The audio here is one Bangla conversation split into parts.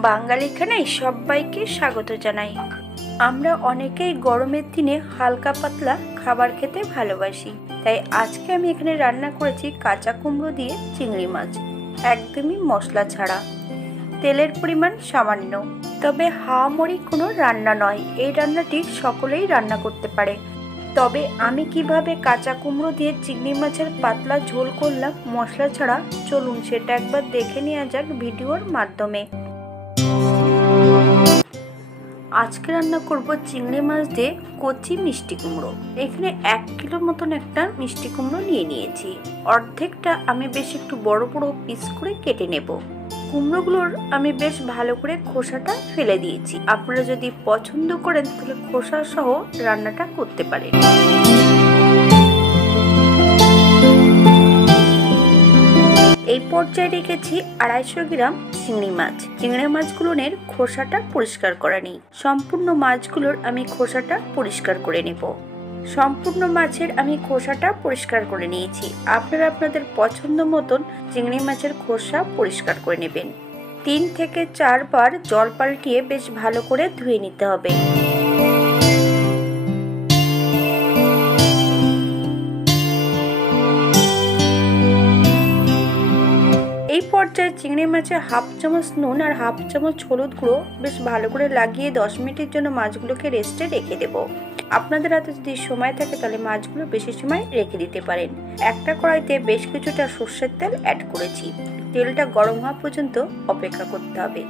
বাঙালি খানায় সবাইকে স্বাগত জানাই। আমরা অনেকেই গরমের দিনে হালকা পাতলা খাবার খেতে ভালোবাসি, তাই আজকে আমি এখানে রান্না করেছি কাঁচা কুমড়ো দিয়ে চিংড়ি মাছ, একদমই মশলা ছাড়া। তেলের পরিমাণ সামান্য, তবে হাড়ামড়ি কোনো রান্না নয়। এই রান্নাটি সকলেই রান্না করতে পারে। তবে আমি কিভাবে কাঁচা কুমড়ো দিয়ে চিংড়ি মাছের পাতলা ঝোল করলাম মশলা ছাড়া, চলুন সেটা একবার দেখে নেওয়া যাক ভিডিওর মাধ্যমে। আজকে রান্না করব চিংড়ি মাছ দিয়ে কচি মিষ্টি কুমড়ো। এখানে 1 কিলোর মতন একটা মিষ্টি কুমড়ো নিয়ে নিয়েছি। অর্ধেকটা আমি বেশ একটু বড় বড় পিস করে কেটে নেব। কুমড়োগুলোর আমি বেশ ভালো করে খোসাটা ফেলে দিয়েছি। আপনারা যদি পছন্দ করেন তাহলে খোসা সহ রান্নাটা করতে পারেন। এই পর্যায়ে রেখেছি 250 গ্রাম চিংড়ি মাছ। চিংড়ি মাছগুলোর খোসাটা পরিষ্কার করা নেই। সম্পূর্ণ মাছগুলোর আমি খোসাটা পরিষ্কার করে নেব। সম্পূর্ণ মাছের আমি খোসাটা পরিষ্কার করে নিয়েছি। আপনারা আপনাদের পছন্দ মতন চিংড়ি মাছের খোসা পরিষ্কার করে নেবেন। 3 থেকে 4 বার জল পাল্টিয়ে বেশ ভালো করে ধুয়ে নিতে হবে। এই পর্যায়ে চিংড়ি মাছে 1/2 চামচ নুন আর 1/2 চামচ হলুদ গুঁড়ো বেশ ভালো করে লাগিয়ে 10 মিনিটের জন্য মাছগুলোকে রেস্টে রেখে দেব। আপনাদের হাতে যদি সময় থাকে তাহলে মাছগুলো বেশি সময় রেখে দিতে পারেন। একটা কড়াইতে বেশ কিছুটা সর্ষের তেল অ্যাড করেছি। তেলটা গরম হওয়া পর্যন্ত অপেক্ষা করতে হবে।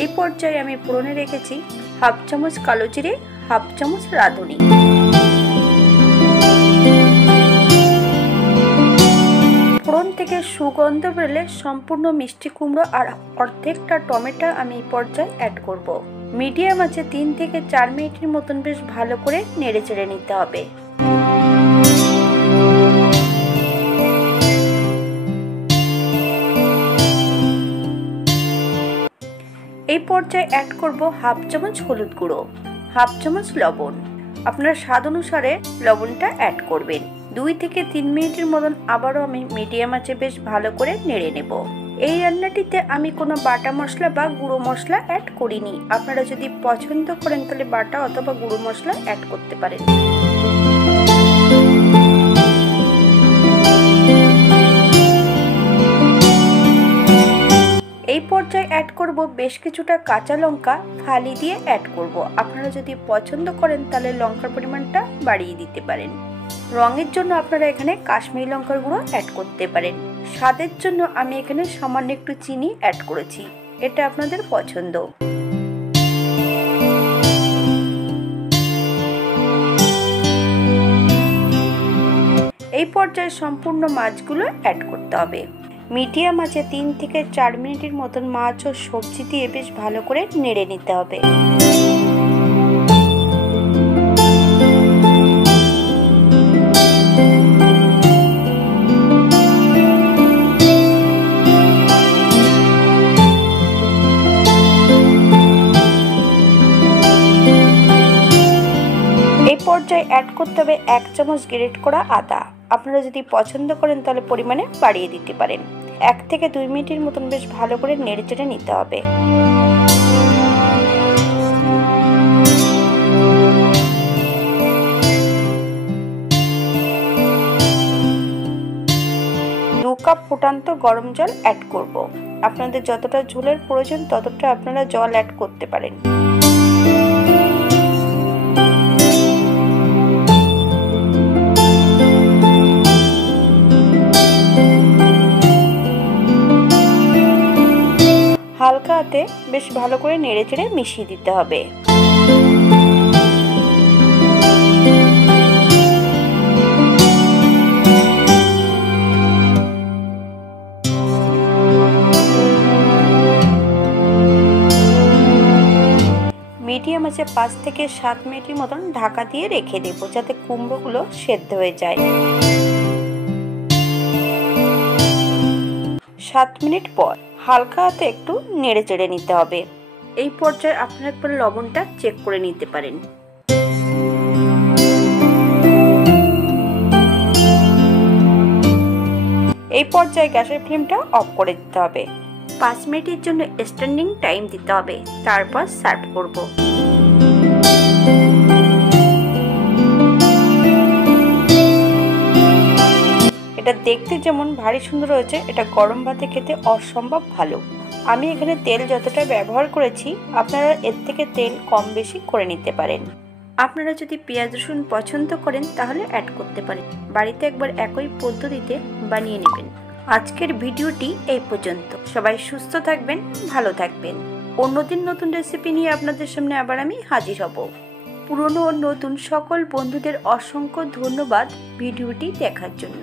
এই পর্যায়ে আমি ফোড়নে রেখেছি 1/2 চামচ কালো জিরে, 1/2 চামচ রাঁধুনি। ফোড়ন থেকে সুগন্ধ বেরোলে সম্পূর্ণ মিষ্টি কুমড়ো আর অর্ধেকটা টমেটো আমি এই পর্যায়ে অ্যাড করব। মিডিয়াম আঁচে 3 থেকে 4 মিনিটের মতন বেশ ভালো করে নেড়ে চেড়ে নিতে হবে। এই পর্যায়ে অ্যাড করব 1/2 চামচ হলুদ গুঁড়ো, 1/2 চামচ লবণ। আপনার স্বাদ অনুসারে লবণটা অ্যাড করবেন। 2 থেকে 3 মিনিটের মতন আবারও আমি মিডিয়াম আঁচে বেশ ভালো করে নেড়ে নেব। এই রান্নাটিতে আমি কোনো বাটা মশলা বা গুঁড়ো মশলা অ্যাড করিনি। আপনারা যদি পছন্দ করেন তাহলে বাটা অথবা গুঁড়ো মশলা অ্যাড করতে পারেন। এই পর্যায়ে অ্যাড করব বেশ কিছুটা কাঁচা লঙ্কা ফালি দিয়ে অ্যাড করব। আপনারা যদি পছন্দ করেন তাহলে লঙ্কার পরিমাণটা বাড়িয়ে দিতে পারেন। রঙের জন্য আপনারা এখানে কাশ্মীরি লঙ্কার গুঁড়ো অ্যাড করতে পারেন। স্বাদের জন্য আমি এখানে সামান্য একটু চিনি অ্যাড করেছি, এটা আপনাদের পছন্দ। এই পর্যায়ে সম্পূর্ণ মাছগুলো অ্যাড করতে হবে। মিডিয়াম আঁচে 3 থেকে 4 মিনিটের মতন মাছ ও সবজি দিয়ে বেশ ভালো করে নেড়ে নিতে হবে। এই পর্যায়ে অ্যাড করতে হবে 1 চামচ গ্রেট করা আদা। আপনারা যদি পছন্দ করেন তাহলে পরিমাণে বাড়িয়ে দিতে পারেন। 1 থেকে 2 মিনিটের মতন বেশ ভালো করে নেড়ে চেড়ে নিতে হবে। দু কাপ ফুটান্ত গরম জল অ্যাড করব। আপনাদের যতটা ঝোলের প্রয়োজন ততটা আপনারা জল অ্যাড করতে পারেন। হালকা হাতে বেশ ভালো করে নেড়ে চেড়ে মিশিয়ে দিতে হবে। মিডিয়াম আঁচে 5 থেকে 7 মিনিটের মতন ঢাকা দিয়ে রেখে দেব, যাতে কুমড়োগুলো সেদ্ধ হয়ে যায়। 7 মিনিট পর হালকা হাতে একটু নেড়ে চেড়ে নিতে হবে। এই পর্যায়ে আপনারা একবার লবণটা চেক করে নিতে পারেন। এই পর্যায়ে গ্যাসের ফ্লেমটা অফ করে দিতে হবে। 5 মিনিটের জন্য স্ট্যান্ডিং টাইম দিতে হবে, তারপর সার্ভ করব। এটা দেখতে যেমন ভারী সুন্দর হয়েছে, এটা গরম ভাতে খেতে অসম্ভব ভালো। আমি এখানে তেল যতটা ব্যবহার করেছি, আপনারা এর থেকে তেল কম বেশি করে নিতে পারেন। আপনারা যদি পেঁয়াজ রসুন পছন্দ করেন তাহলে অ্যাড করতে পারেন। বাড়িতে একবার একই পদ্ধতিতে বানিয়ে নেবেন। আজকের ভিডিওটি এই পর্যন্ত। সবাই সুস্থ থাকবেন, ভালো থাকবেন। অন্যদিন নতুন রেসিপি নিয়ে আপনাদের সামনে আবার আমি হাজির হব। পুরনো ও নতুন সকল বন্ধুদের অসংখ্য ধন্যবাদ ভিডিওটি দেখার জন্য।